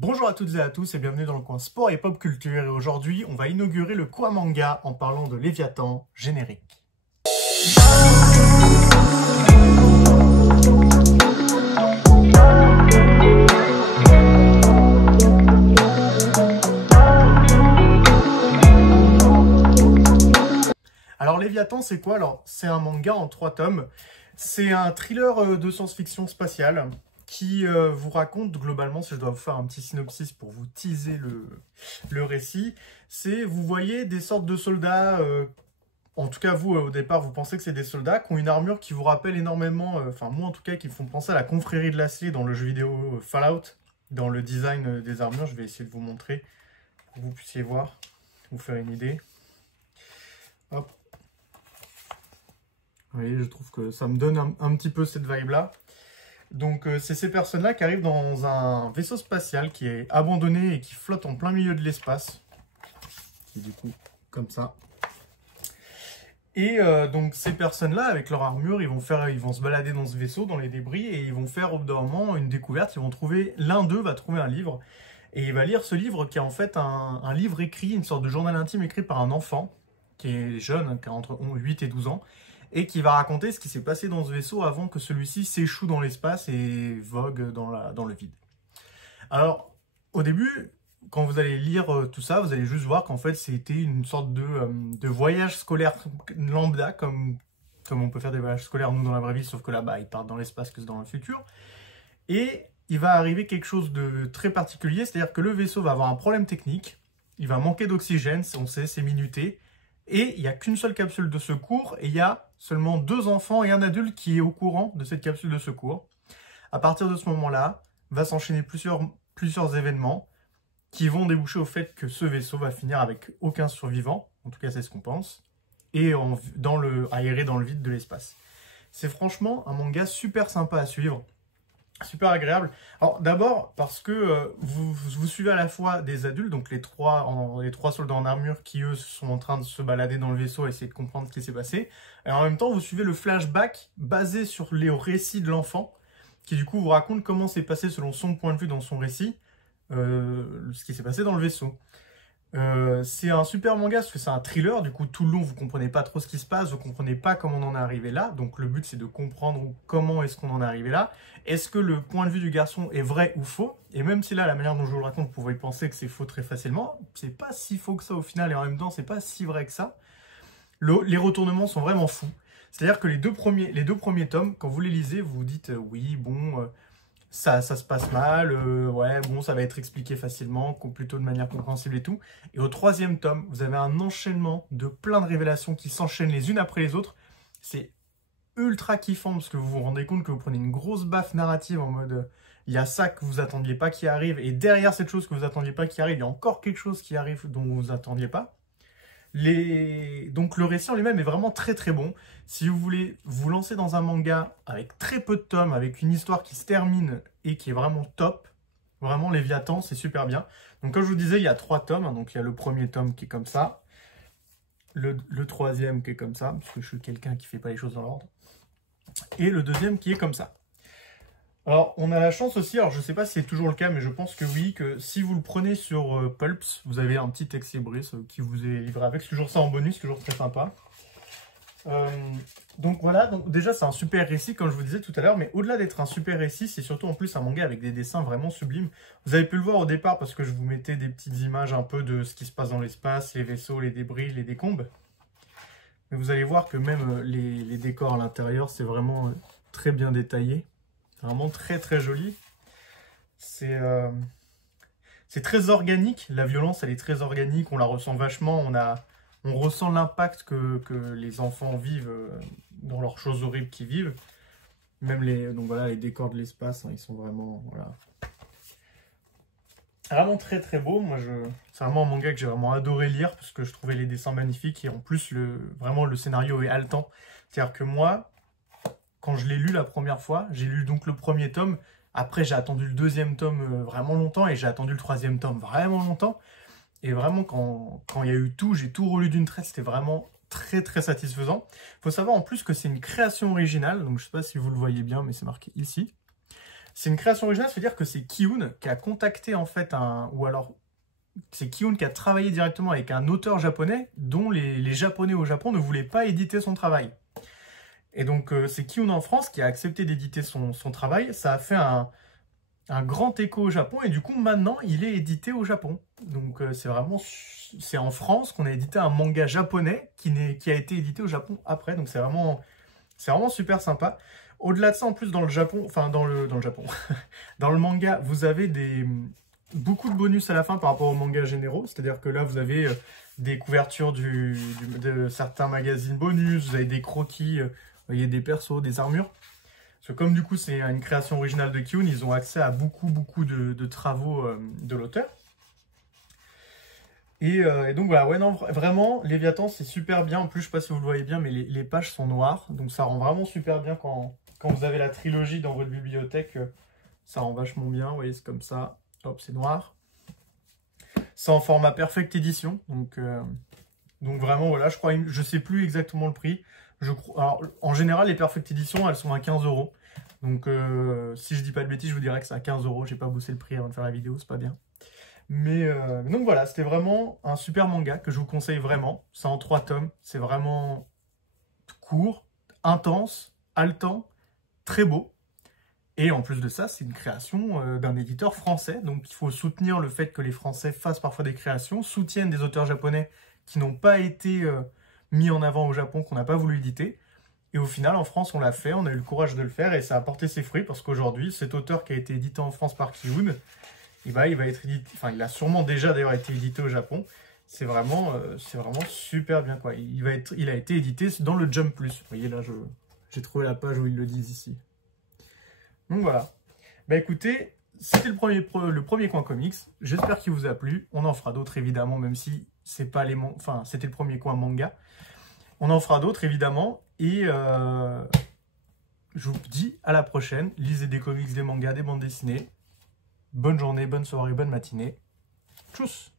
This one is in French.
Bonjour à toutes et à tous et bienvenue dans le coin sport et pop culture. Et aujourd'hui, on va inaugurer le Quoi Manga en parlant de Léviathan générique. Alors Léviathan, c'est quoi? Alors, c'est un manga en 3 tomes. C'est un thriller de science-fiction spatiale qui vous raconte globalement, si je dois vous faire un petit synopsis pour vous teaser le récit, c'est, vous voyez des sortes de soldats, en tout cas vous au départ vous pensez que c'est des soldats, qui ont une armure qui vous rappelle énormément, enfin moi en tout cas, qui font penser à la confrérie de l'acier dans le jeu vidéo Fallout, dans le design des armures. Je vais essayer de vous montrer pour que vous puissiez voir, vous faire une idée. Hop. Vous voyez, je trouve que ça me donne un petit peu cette vibe là. Donc c'est ces personnes-là qui arrivent dans un vaisseau spatial qui est abandonné et qui flotte en plein milieu de l'espace. Qui est du coup comme ça. Et donc ces personnes-là, avec leur armure, ils vont se balader dans ce vaisseau, dans les débris, et ils vont faire au bout d'un moment une découverte. Ils vont trouver, l'un d'eux va trouver un livre, et il va lire ce livre qui est en fait un livre écrit, une sorte de journal intime écrit par un enfant, qui est jeune, qui a entre 8 et 12 ans, et qui va raconter ce qui s'est passé dans ce vaisseau avant que celui-ci s'échoue dans l'espace et vogue dans le vide. Alors, au début, quand vous allez lire tout ça, vous allez juste voir qu'en fait, c'était une sorte de voyage scolaire lambda, comme on peut faire des voyages scolaires, nous, dans la vraie vie, sauf que là-bas, ils partent dans l'espace que c'est dans le futur. Et il va arriver quelque chose de très particulier, c'est-à-dire que le vaisseau va avoir un problème technique, il va manquer d'oxygène, on sait, c'est minuté, et il n'y a qu'une seule capsule de secours, et il y a seulement 2 enfants et un adulte qui est au courant de cette capsule de secours. À partir de ce moment-là, va s'enchaîner plusieurs événements qui vont déboucher au fait que ce vaisseau va finir avec aucun survivant, en tout cas c'est ce qu'on pense, et aéré dans le vide de l'espace. C'est franchement un manga super sympa à suivre, super agréable. Alors d'abord parce que vous suivez à la fois des adultes, donc les trois soldats en armure qui eux sont en train de se balader dans le vaisseau et essayer de comprendre ce qui s'est passé. Et en même temps vous suivez le flashback basé sur les récits de l'enfant, qui du coup vous raconte comment s'est passé selon son point de vue dans son récit, ce qui s'est passé dans le vaisseau. C'est un super manga parce que c'est un thriller, du coup tout le long vous comprenez pas trop ce qui se passe, vous comprenez pas comment on en est arrivé là, donc le but c'est de comprendre comment est-ce qu'on en est arrivé là, est-ce que le point de vue du garçon est vrai ou faux, et même si là la manière dont je vous le raconte vous pouvez penser que c'est faux très facilement, c'est pas si faux que ça au final, et en même temps c'est pas si vrai que ça. Les retournements sont vraiment fous, c'est-à-dire que les deux premiers tomes, quand vous les lisez, vous vous dites oui bon... Ça se passe mal, ouais, bon, ça va être expliqué facilement, plutôt de manière compréhensible et tout. Et au 3e tome, vous avez un enchaînement de plein de révélations qui s'enchaînent les unes après les autres. C'est ultra kiffant parce que vous vous rendez compte que vous prenez une grosse baffe narrative en mode il y a ça que vous attendiez pas qui arrive, et derrière cette chose que vous attendiez pas qui arrive, il y a encore quelque chose qui arrive dont vous attendiez pas. Donc le récit en lui-même est vraiment très très bon. Si vous voulez vous lancer dans un manga avec très peu de tomes, avec une histoire qui se termine et qui est vraiment top, vraiment Léviathan, c'est super bien. Donc comme je vous disais, il y a 3 tomes, hein, donc il y a le premier tome qui est comme ça, le 3e qui est comme ça, parce que je suis quelqu'un qui fait pas les choses dans l'ordre, et le 2e qui est comme ça. Alors, on a la chance aussi, alors je ne sais pas si c'est toujours le cas, mais je pense que oui, que si vous le prenez sur Pulps, vous avez un petit Exibris qui vous est livré avec. C'est toujours ça en bonus, toujours très sympa. Donc voilà, donc déjà c'est un super récit, comme je vous disais tout à l'heure, mais au-delà d'être un super récit, c'est surtout en plus un manga avec des dessins vraiment sublimes. Vous avez pu le voir au départ parce que je vous mettais des petites images un peu de ce qui se passe dans l'espace, les vaisseaux, les débris, les décombres. Mais vous allez voir que même les décors à l'intérieur, c'est vraiment très bien détaillé. Vraiment très très joli. C'est très organique. La violence, elle est très organique. On la ressent vachement. On ressent l'impact que les enfants vivent dans leurs choses horribles qu'ils vivent. Même donc voilà, les décors de l'espace, hein, ils sont vraiment... Voilà. Vraiment très très beau. Moi, c'est vraiment un manga que j'ai vraiment adoré lire parce que je trouvais les dessins magnifiques et en plus, vraiment, le scénario est haletant. C'est-à-dire que moi... Quand je l'ai lu la première fois, j'ai lu donc le 1er tome. Après, j'ai attendu le 2e tome vraiment longtemps et j'ai attendu le 3e tome vraiment longtemps. Et vraiment, quand il y a eu tout, j'ai tout relu d'une traite. C'était vraiment très très satisfaisant. Il faut savoir en plus que c'est une création originale. Donc je ne sais pas si vous le voyez bien, mais c'est marqué ici. C'est une création originale, c'est-à-dire que c'est Kiun qui a contacté en fait ou alors c'est Kiun qui a travaillé directement avec un auteur japonais dont les Japonais au Japon ne voulaient pas éditer son travail. Et donc c'est Kiun en France qui a accepté d'éditer son travail. Ça a fait un grand écho au Japon et du coup maintenant il est édité au Japon. Donc c'est en France qu'on a édité un manga japonais qui a été édité au Japon après. Donc c'est vraiment super sympa. Au-delà de ça, en plus dans le Japon, enfin dans le Japon, dans le manga, vous avez beaucoup de bonus à la fin par rapport aux mangas généraux. C'est-à-dire que là vous avez des couvertures de certains magazines bonus, vous avez des croquis, vous voyez des persos, des armures. Parce que comme du coup c'est une création originale de Kiun, ils ont accès à beaucoup de travaux de l'auteur. Et donc voilà, ouais non, vraiment, Léviathan c'est super bien. En plus, je sais pas si vous le voyez bien, mais les pages sont noires. Donc ça rend vraiment super bien quand vous avez la trilogie dans votre bibliothèque. Ça rend vachement bien, vous voyez, c'est comme ça. Hop, c'est noir. C'est en format Perfect Edition. Donc vraiment, voilà, je sais plus exactement le prix. Alors, en général, les Perfect Edition, elles sont à 15 €. Donc, si je dis pas de bêtises, je vous dirais que c'est à 15 €. J'ai pas bossé le prix avant de faire la vidéo, c'est pas bien. Mais donc voilà, c'était vraiment un super manga que je vous conseille vraiment. C'est en 3 tomes. C'est vraiment court, intense, haletant, très beau. Et en plus de ça, c'est une création d'un éditeur français. Donc il faut soutenir le fait que les Français fassent parfois des créations, soutiennent des auteurs japonais qui n'ont pas été mis en avant au Japon, qu'on n'a pas voulu éditer. Et au final, en France, on l'a fait, on a eu le courage de le faire et ça a porté ses fruits parce qu'aujourd'hui, cet auteur qui a été édité en France par Kiun, il va être édité, enfin il a sûrement déjà d'ailleurs été édité au Japon. C'est vraiment super bien quoi. Il a été édité dans le Jump Plus. Vous voyez là, j'ai trouvé la page où ils le disent ici. Donc voilà. Bah écoutez, c'était le premier coin comics. J'espère qu'il vous a plu. On en fera d'autres évidemment, même si c'est pas c'était le premier coin manga. On en fera d'autres évidemment. Et je vous dis à la prochaine. Lisez des comics, des mangas, des bandes dessinées. Bonne journée, bonne soirée, bonne matinée. Tchuss!